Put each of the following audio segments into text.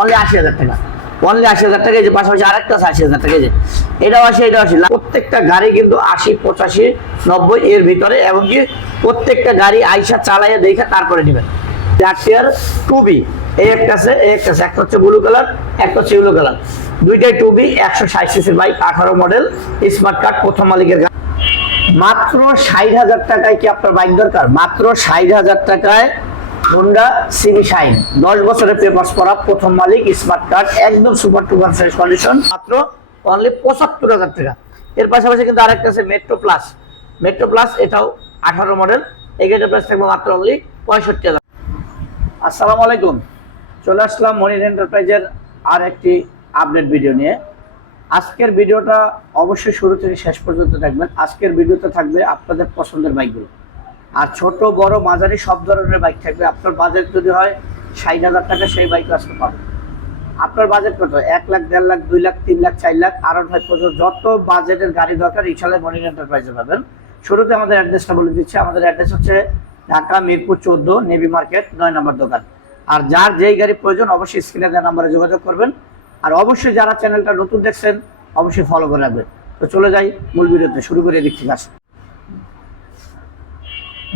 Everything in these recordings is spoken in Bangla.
অনলি আশি হাজার টাকা। অনলি আশি হাজার টাকা যে পাশাপাশি আরেকটা আশি হাজার টাকা যে। এটাও আসে এটাও আসে। প্রত্যেকটা গাড়ি কিন্তু আশি, পঁচাশি, নব্বই এর ভিতরে এবং কি প্রত্যেকটা গাড়ি আইসা চালাইয়া দেখে তারপরে নেবেন। জার্সিয়ার টু বি এই একটা আছে, এই একটা আছে। একটা হচ্ছে ব্লু কালার একটা হচ্ছে ইউলো কালার দুইটাই টু বি একশো ষাট সিসির বাইক আঠারো মডেল স্মার্ট কার্ড প্রথম মালিকের মাত্র ষাট হাজার টাকায় কি আপনার বাইক দরকার? মাত্র ষাট হাজার টাকায় হোন্ডা সিবি শাইন দশ বছরের পেপার করা প্রথম মালিক স্মার্ট কার্ড একদম সুপার টুপার ফ্রেশ কন্ডিশন মাত্র অনলি পঁচাত্তর হাজার টাকা। এর পাশাপাশি কিন্তু আরেকটা আছে মেট্রো প্লাস মেট্রো প্লাস এটাও আঠারো মডেল এই গাড়িটার প্রাইস থাকবে মাত্র অনলি পঁয়ষট্টি হাজার। আসসালামু আলাইকুম। চলে আসলাম মনির এন্টারপ্রাইজের আর একটি আপডেট ভিডিও নিয়ে। আজকের ভিডিওটা অবশ্যই শুরু থেকে শেষ পর্যন্ত দেখবেন। আজকের ভিডিওতে থাকবে আপনাদের পছন্দের বাইকগুলো আর ছোট, বড়, মাঝারি সব ধরনের বাইক থাকবে। আপনার বাজেট যদি হয়, ষাট হাজার টাকা সেই বাইক আসতে পাবেন আপনার বাজেট কত? এক লাখ, দেড় লাখ, দুই লাখ, তিন লাখ, চার লাখ আরও ভাই পর্যন্ত যত বাজেটের গাড়ি দরকার, ইনশাল্লাহ মনির এন্টারপ্রাইজে পাবেন। শুরুতে আমাদের অ্যাড্রেসটা বলে দিচ্ছি। আমাদের অ্যাড্রেস হচ্ছে ঢাকা মিরপুর চোদ্দ, নেভি মার্কেট, নয় নম্বর দোকান। আর যার যেই গাড়ি প্রয়োজন, অবশ্যই স্ক্রিনে দেওয়া নাম্বারে যোগাযোগ করবেন। আর অবশ্যই যারা চ্যানেলটা নতুন দেখছেন, অবশ্যই ফলো করে রাখবেন। তো চলে যাই মূল ভিডিওতে, শুরু করে দিচ্ছি আসুন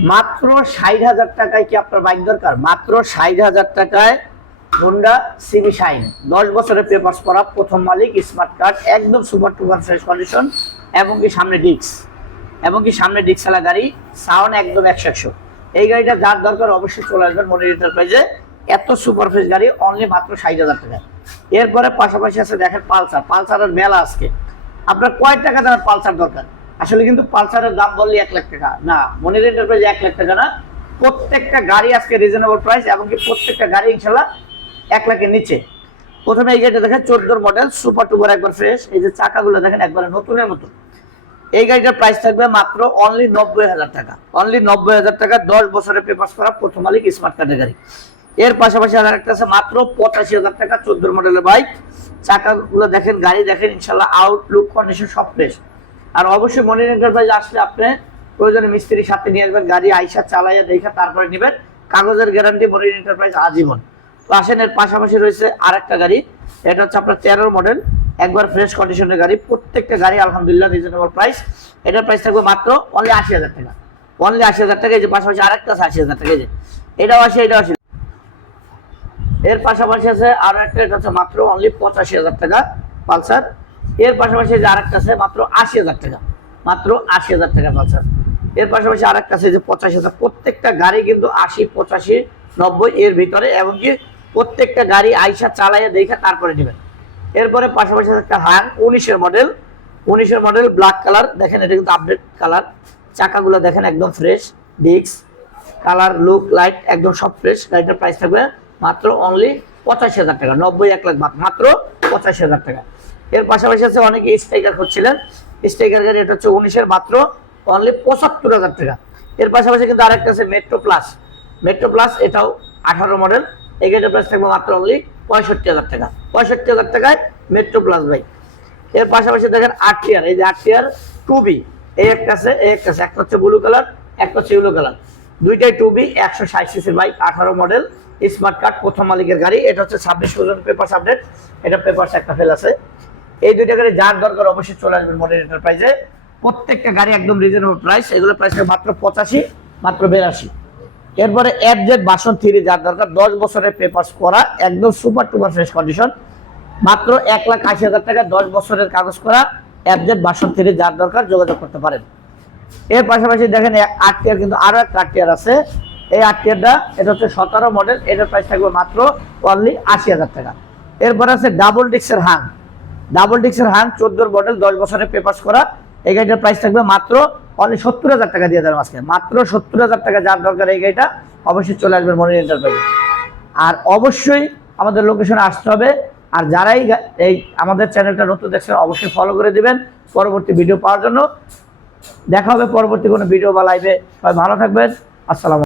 মাত্র ষাট হাজার টাকায় কি আপনার বাইক দরকার? মাত্র ষাট হাজার টাকায় হোন্ডা সিবি শাইন দশ বছরের পেপার্স করা প্রথম মালিক স্মার্ট কার্ড একদম সুপার টুপার ফ্রেশ কন্ডিশন এবং কি সামনে ডিক্স এবং কি সামনে ডিক্স চালা গাড়ি সাউন্ড একদম একশো একশো। এই গাড়িটা যার দরকার অবশ্যই চলে আসবেন মনে মনির এন্টারপ্রাইজে এত সুপার ফ্রেশ গাড়ি অনলি মাত্র ষাট হাজার টাকা। এরপরে পাশাপাশি আছে দেখেন পালসার। পালসারের মেলা আজকে। আপনার কয় টাকা দামের পালসার দরকার? আসলে কিন্তু পালসারের দাম বললে এক লাখ টাকা। না, মনির এন্টারপ্রাইজ এক লাখ টাকা না। প্রত্যেকটা গাড়ি আজকে রিজনেবল প্রাইস এবং কি প্রত্যেকটা গাড়ি ইনশাল্লাহ এক লাখের নিচে। প্রথমে এই গাড়িটা দেখেন, চোদ্দোর মডেল সুপার টুপার একবার ফ্রেশ এই যে চাকাগুলো দেখেন, একবারে নতুনের মতো। এই গাড়িটার প্রাইস থাকবে মাত্র অনলি নব্বই হাজার টাকা। অনলি নব্বই হাজার টাকা, দশ বছরের পেপার করা প্রথম মালিক স্মার্ট কার্ডের গাড়ি। এর পাশাপাশি আর একটা আছে, মাত্র পঁচাশি হাজার টাকা, চোদ্দোর মডেলের বাইক চাকাগুলো দেখেন, গাড়ি দেখেন, ইনশাল্লাহ আউটলুক কন্ডিশন সব ফ্রেশ আর অবশ্যই মনির এন্টারপ্রাইজ আসলে আপনি প্রয়োজনে মিস্ত্রির সাথে নিয়ে আসবেন, গাড়ি আইসা চালাইয়া দেখে, তারপরে নেবেন। কাগজের গ্যারান্টি মনির এন্টারপ্রাইজ আজীবন। তো আসেন, এর পাশাপাশি রয়েছে আর একটা গাড়ি। এটা হচ্ছে আপনার তেরোর মডেল একবার ফ্রেশ কন্ডিশনের গাড়ি। প্রত্যেকটা গাড়ি আলহামদুলিল্লাহ রিজনেবল প্রাইস এটার প্রাইস থাকবে মাত্র অনলি আশি হাজার টাকা। অনলি আশি হাজার টাকা, এই যে পাশাপাশি আরেকটা আছে আশি হাজার টাকা, এই যে। এটাও আসে এটাও আসে এর পাশাপাশি আছে আরও একটা, এটা হচ্ছে মাত্র অনলি পঁচাশি হাজার টাকা পালসার। এর পাশাপাশি যে আরেকটা আছে, মাত্র আশি হাজার টাকা। মাত্র আশি হাজার টাকা পালসার এর পাশাপাশি আরেকটা আছে যে পঁচাশি হাজার। প্রত্যেকটা গাড়ি কিন্তু আশি, পঁচাশি, নব্বই এর ভিতরে এবং কি প্রত্যেকটা গাড়ি আইসা চালাইয়া দেখে তারপরে নেবেন। এরপরে পাশাপাশি একটা হান উনিশের মডেল। উনিশের মডেল ব্ল্যাক কালার। দেখেন, এটা কিন্তু আপডেট কালার। চাকাগুলো দেখেন একদম fresh disc colour look light একদম সব ফ্রেশ গাড়িটার প্রাইস থাকবে মাত্র অনলি পঁচাশি হাজার টাকা, নব্বই, এক লাখ মাত্র পঁচাশি হাজার টাকা। এর পাশাপাশি আছে অনেকে স্ট্রাইকার করছিলেন স্ট্রাইকার গাড়ি এটা হচ্ছে উনিশের মাত্র অনলি পঁচাত্তর হাজার টাকা। এর পাশাপাশি কিন্তু আরেকটা আছে মেট্রো প্লাস মেট্রো প্লাস এটাও আঠারো মডেল এই প্রাইস থাকবে মাত্র অনলি পঁয়ষট্টি হাজার টাকা। পঁয়ষট্টি হাজার টাকায় মেট্রো প্লাস বাইক এর পাশাপাশি দেখেন আট টিয়ার এই যে আট টিয়ার টু বি এই একটা আছে, এই একটা আছে। একটা হচ্ছে ব্লু কালার একটা হচ্ছে ইউলো কালার দুইটাই টু বি একশো ষাট সিসির বাইক আঠারো মডেল স্মার্ট কার্ড প্রথম মালিকের গাড়ি। এটা হচ্ছে ছাব্বিশ ওজন পেপার আপডেট এটা পেপার একটা ফেল আছে। এই দুইটা গাড়ি যার দরকার অবশ্যই চলে আসবেন মডেল এন্টারপ্রাইজে প্রত্যেকটা গাড়ি একদম রিজনেবল প্রাইস এগুলো প্রাইস মাত্র পঁচাশি, মাত্র বেরাশি। এরপরে এফ জেড বাসন থ্রি যার দরকার, দশ বছরের পেপার্স করা, একদম সুপার টুপার ফ্রেশ কন্ডিশন মাত্র এক লাখ আশি হাজার টাকা দশ বছরের কাগজ করা এফ জেড বাসন থ্রি যার দরকার, যোগাযোগ করতে পারেন। এর পাশাপাশি দেখেন আট টিয়ার কিন্তু আরও একটা আট টিয়ার আছে। এই আট টিয়ারটা এটা হচ্ছে সতেরো মডেল এটার প্রাইস থাকবে মাত্র অনলি আশি হাজার টাকা। এরপর আছে ডাবল ডিক্সের হাং ডাবল ডিক্সের হাং চোদ্দোর মডেল দশ বছরের পেপার্স করা। এই গাড়িটার প্রাইস থাকবে মাত্র অনলি সত্তর হাজার টাকা দিয়ে দেওয়ার আজকে। মাত্র সত্তর হাজার টাকা যার দরকার এই গাড়িটা, অবশ্যই চলে আসবেন মনির এন্টারপ্রাইজে আর অবশ্যই আমাদের লোকেশনে আসতে হবে। আর যারাই এই আমাদের চ্যানেলটা নতুন দেখছেন, অবশ্যই ফলো করে দিবেন পরবর্তী ভিডিও পাওয়ার জন্য। দেখা হবে পরবর্তী কোনো ভিডিও বা লাইভে সবাই ভালো থাকবেন। আসসালাম